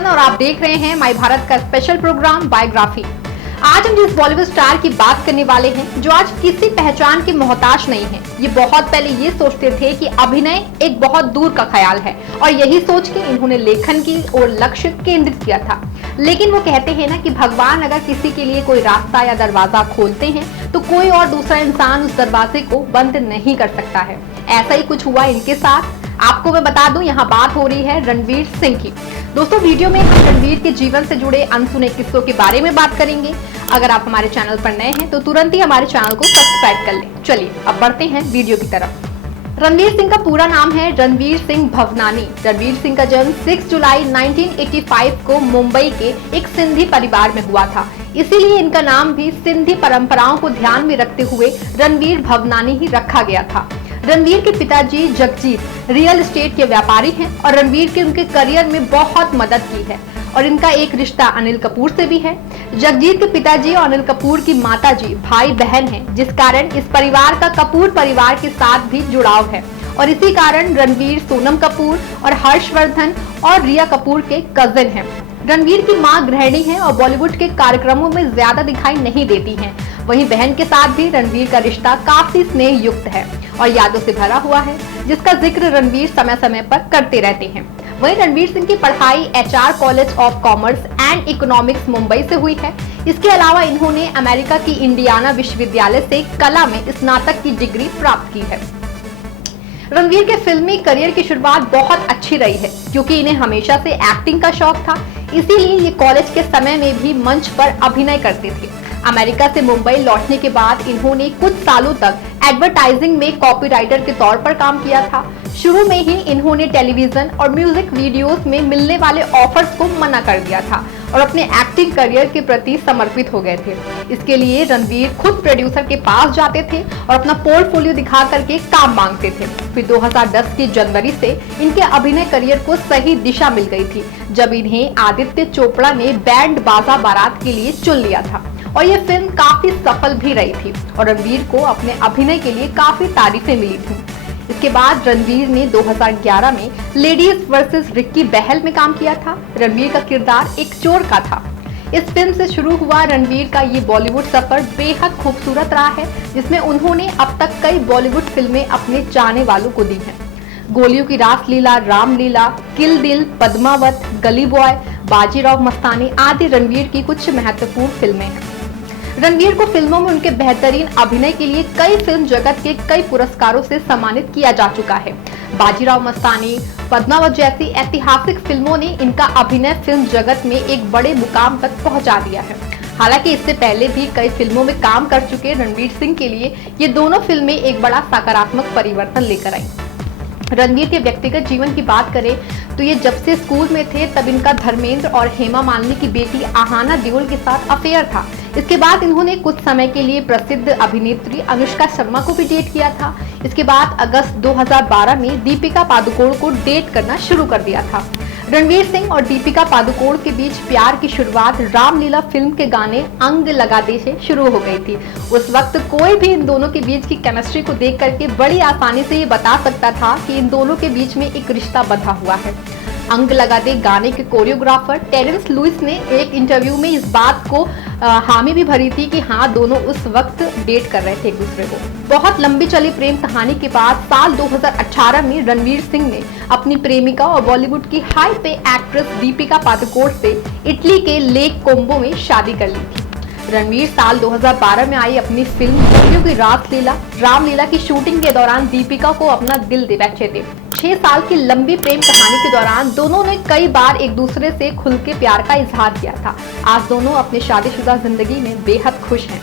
चंदन और आप देख रहे हैं माय भारत का स्पेशल प्रोग्राम बायोग्राफी। आज हम जिस बॉलीवुड स्टार की बात करने वाले हैं जो आज किसी पहचान की मोहताज नहीं है, ये बहुत पहले ये सोचते थे कि अभिनय एक बहुत दूर का ख्याल है और यही सोच के इन्होंने लेखन की ओर लक्ष्य केंद्रित किया था। लेकिन वो कहते हैं ना कि भगवान अगर किसी के लिए कोई रास्ता या दरवाजा खोलते हैं तो कोई और दूसरा इंसान उस दरवाजे को बंद नहीं कर सकता है। ऐसा ही कुछ हुआ इनके साथ। आपको मैं बता दूं, यहाँ बात हो रही है रणवीर सिंह की। दोस्तों, वीडियो में हम रणवीर के जीवन से जुड़े अनसुने किस्सों के बारे में बात करेंगे। अगर आप हमारे चैनल पर नए हैं तो तुरंत ही हमारे चैनल को सब्सक्राइब कर लें। चलिए अब बढ़ते हैं वीडियो की तरफ। रणवीर सिंह का पूरा नाम है रणवीर सिंह भवनानी। रणवीर सिंह का जन्म 6 जुलाई 1985 को मुंबई के एक सिंधी परिवार में हुआ था। इसीलिए इनका नाम भी सिंधी परंपराओं को ध्यान में रखते हुए रणवीर भवनानी ही रखा गया था। रणवीर के पिताजी जगजीत रियल एस्टेट के व्यापारी हैं और रणवीर के उनके करियर में बहुत मदद की है और इनका एक रिश्ता अनिल कपूर से भी है। जगजीत के पिताजी और अनिल कपूर की माताजी भाई बहन हैं, जिस कारण इस परिवार का कपूर परिवार के साथ भी जुड़ाव है और इसी कारण रणवीर सोनम कपूर और हर्षवर्धन और रिया कपूर के कजिन हैं। रणवीर की मां गृहिणी है और बॉलीवुड के कार्यक्रमों में ज्यादा दिखाई नहीं देती हैं। वहीं बहन के साथ भी रणवीर का रिश्ता काफी स्नेह युक्त है और यादों से भरा हुआ है, जिसका जिक्र रणवीर समय समय पर करते रहते हैं। वहीं रणवीर सिंह की पढ़ाई HR college of commerce and economics Mumbai से हुई है। इसके अलावा इन्होंने अमेरिका की इंडियाना विश्वविद्यालय से कला में स्नातक की डिग्री प्राप्त की है। रणवीर के फिल्मी करियर की शुरुआत बहुत अच्छी रही है क्योंकि इन्हें हमेशा से एक्टिंग का शौक था। इसीलिए ये कॉलेज के समय में भी मंच पर अभिनय करते थे। अमेरिका से मुंबई लौटने के बाद इन्होंने कुछ सालों तक एडवर्टाइजिंग में कॉपीराइटर के तौर पर काम किया था। शुरू में ही इन्होंने टेलीविजन और म्यूजिक वीडियोस में मिलने वाले ऑफर्स को मना कर दिया था और अपने एक्टिंग करियर के प्रति समर्पित हो गए थे। इसके लिए रणवीर खुद प्रोड्यूसर के पास जाते थे और अपना पोर्टफोलियो दिखा करके काम मांगते थे। फिर 2010 की जनवरी से इनके अभिनय करियर को सही दिशा मिल गई थी, जब इन्हें आदित्य चोपड़ा ने बैंड बाजा बारात के लिए चुन लिया था और ये फिल्म काफी सफल भी रही थी और रणवीर को अपने अभिनय के लिए काफी तारीफें मिली थी। इसके बाद रणवीर ने 2011 में लेडीज वर्सेस रिक्की बहल में काम किया था। रणवीर का किरदार एक चोर का था। इस फिल्म से शुरू हुआ रणवीर का ये बॉलीवुड सफर बेहद खूबसूरत रहा है, जिसमें उन्होंने अब तक कई बॉलीवुड फिल्में अपने चाहने वालों को दी हैं। गोलियों की रासलीला, रामलीला, किल दिल, पद्मावत, गली बॉय, बाजीराव मस्तानी आदि रणवीर की कुछ महत्वपूर्ण फिल्में हैं। रणवीर को फिल्मों में उनके बेहतरीन अभिनय के लिए कई फिल्म जगत के कई पुरस्कारों से सम्मानित किया जा चुका है। बाजीराव मस्तानी, पद्मावत जैसी ऐतिहासिक फिल्मों ने इनका अभिनय फिल्म जगत में एक बड़े मुकाम तक पहुंचा दिया है। हालांकि इससे पहले भी कई फिल्मों में काम कर चुके रणवीर सिंह के लिए ये दोनों फिल्में एक बड़ा सकारात्मक परिवर्तन लेकर आई। रणवीर के व्यक्तिगत जीवन की बात करें तो ये जब से स्कूल में थे तब इनका धर्मेंद्र और हेमा मालिनी की बेटी आहाना देओल के साथ अफेयर था। इसके बाद इन्होंने कुछ समय के लिए प्रसिद्ध अभिनेत्री अनुष्का शर्मा को भी डेट किया था। इसके बाद अगस्त 2012 में दीपिका पादुकोण को डेट करना शुरू कर दिया था। रणवीर सिंह और दीपिका पादुकोण के बीच प्यार की शुरुआत रामलीला फिल्म के गाने अंग लगा दे से शुरू हो गई थी। उस वक्त कोई भी इन दोनों के बीच की केमिस्ट्री को देख करके बड़ी आसानी से ये बता सकता था कि इन दोनों के बीच में एक रिश्ता बंधा हुआ है। अंग लगा दे गाने के कोरियोग्राफर टेरेंस लुइस ने एक इंटरव्यू में इस बात को हामी भी भरी थी कि हाँ, दोनों उस वक्त डेट कर रहे थे एक दूसरे को। बहुत लंबी चली प्रेम कहानी के बाद साल 2018 में रणवीर सिंह ने अपनी प्रेमिका और बॉलीवुड की हाई पे एक्ट्रेस दीपिका पादुकोण से इटली के लेक कोम्बो में शादी कर ली थी। रणवीर साल 2012 में आई अपनी फिल्म गोलियों की रामलीला की शूटिंग के दौरान दीपिका को अपना दिल दे बैठे थे। 6 साल की लंबी प्रेम कहानी के दौरान दोनों ने कई बार एक दूसरे से खुल के प्यार का इजहार किया था। आज दोनों अपनी शादीशुदा जिंदगी में बेहद खुश हैं।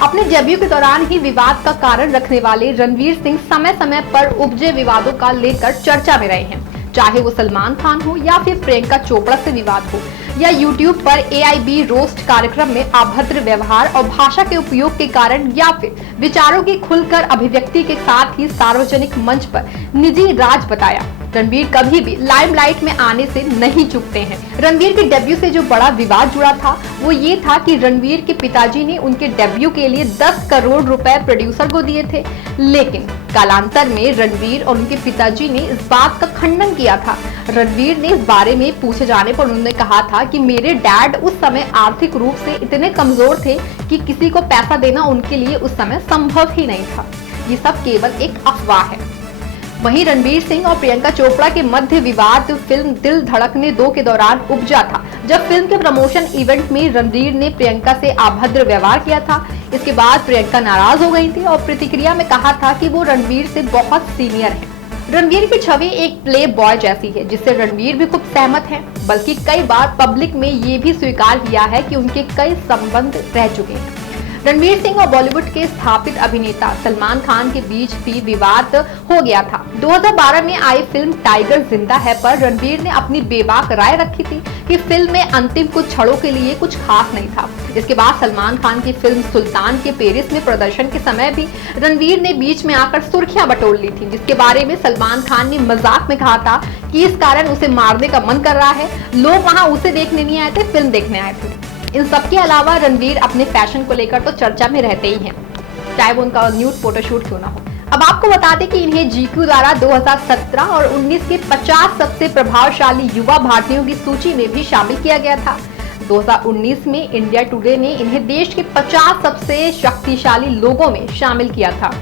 अपने डेब्यू के दौरान ही विवाद का कारण रखने वाले रणवीर सिंह समय समय पर उपजे विवादों का लेकर चर्चा में रहे हैं, चाहे वो सलमान खान हो या फिर प्रियंका चोपड़ा से विवाद हो या YouTube पर AIB रोस्ट कार्यक्रम में अभद्र व्यवहार और भाषा के उपयोग के कारण या फिर विचारों की खुलकर अभिव्यक्ति के साथ ही सार्वजनिक मंच पर निजी राज बताया। रणवीर कभी भी लाइमलाइट में आने से नहीं चूकते हैं। रणवीर के डेब्यू से जो बड़ा विवाद जुड़ा था वो ये था कि रणवीर के पिताजी ने उनके डेब्यू के लिए 10 करोड़ रुपए प्रोड्यूसर को दिए थे, लेकिन कालांतर में रणवीर और उनके पिताजी ने इस बात का खंडन किया था। रणवीर ने इस बारे में पूछे जाने पर उन्होंने कहा था कि मेरे डैड उस समय आर्थिक रूप से इतने कमजोर थे कि किसी को पैसा देना उनके लिए उस समय संभव ही नहीं था। ये सब केवल एक अफवाह है। वहीं रणवीर सिंह और प्रियंका चोपड़ा के मध्य विवाद फिल्म दिल धड़कने 2 के दौरान उपजा था, जब फिल्म के प्रमोशन इवेंट में रणवीर ने प्रियंका से अभद्र व्यवहार किया था। इसके बाद प्रियंका नाराज हो गई थी और प्रतिक्रिया में कहा था कि वो रणवीर से बहुत सीनियर है। रणवीर की छवि एक प्ले बॉय जैसी है, जिससे रणवीर भी खूब सहमत हैं, बल्कि कई बार पब्लिक में ये भी स्वीकार किया है कि उनके कई संबंध रह चुके हैं। रणवीर सिंह और बॉलीवुड के स्थापित अभिनेता सलमान खान के बीच भी विवाद हो गया था। 2012 में आई फिल्म टाइगर जिंदा है पर रणवीर ने अपनी बेबाक राय रखी थी कि फिल्म में अंतिम कुछ क्षणों के लिए कुछ खास नहीं था। इसके बाद सलमान खान की फिल्म सुल्तान के पेरिस में प्रदर्शन के समय भी रणवीर ने बीच में आकर सुर्खियां बटोर ली थी, जिसके बारे में सलमान खान ने मजाक में कहा था कि इस कारण उसे मारने का मन कर रहा है, लोग वहां उसे देखने नहीं आए थे, फिल्म देखने आए थे। इन सब के अलावा रणवीर अपने फैशन को लेकर तो चर्चा में रहते ही हैं, चाहे वो उनका न्यूड फोटोशूट क्यों ना हो। अब आपको बता दें कि इन्हें GQ द्वारा 2017 और 19 के 50 सबसे प्रभावशाली युवा भारतीयों की सूची में भी शामिल किया गया था। 2019 में इंडिया टुडे ने इन्हें देश के 50 सबसे शक्तिशाली लोगों में शामिल किया था।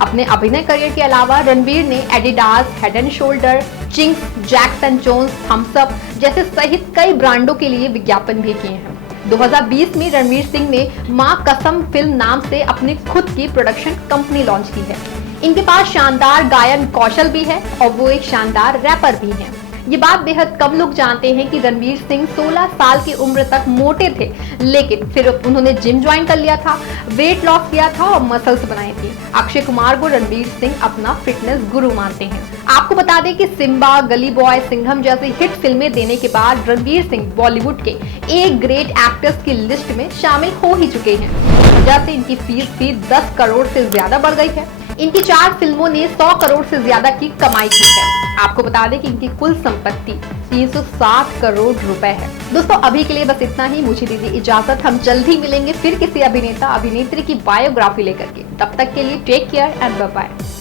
अपने अभिनय करियर के अलावा रणवीर ने Adidas, Head and Shoulder, Ching's, Jacks and Jones, Thums Up जैसे सहित कई ब्रांडों के लिए विज्ञापन भी किए हैं। 2020 में रणवीर सिंह ने मां कसम फिल्म नाम से अपनी खुद की प्रोडक्शन कंपनी लॉन्च की है। इनके पास शानदार गायन कौशल भी है और वो एक शानदार रैपर भी हैं। ये बात बेहद कम लोग जानते हैं कि रणवीर सिंह 16 साल की उम्र तक मोटे थे, लेकिन फिर उन्होंने जिम ज्वाइन कर लिया था, वेट लॉस किया था और मसल्स बनाई थी। अक्षय कुमार को रणवीर सिंह अपना फिटनेस गुरु मानते हैं। आपको बता दें कि सिम्बा, गली बॉय, सिंघम जैसी हिट फिल्में देने के बाद रणवीर सिंह बॉलीवुड के एक ग्रेट एक्टर्स की लिस्ट में शामिल हो ही चुके हैं। इस वजह से इनकी फीस भी 10 करोड़ से ज्यादा बढ़ गई है। इनकी 4 फिल्मों ने 100 करोड़ से ज्यादा की कमाई की है। आपको बता दें कि इनकी कुल संपत्ति 360 करोड़ रुपए है। दोस्तों अभी के लिए बस इतना ही, मुझे दीजिए इजाजत। हम जल्द ही मिलेंगे फिर किसी अभिनेता अभिनेत्री की बायोग्राफी लेकर के। तब तक के लिए take care and bye bye.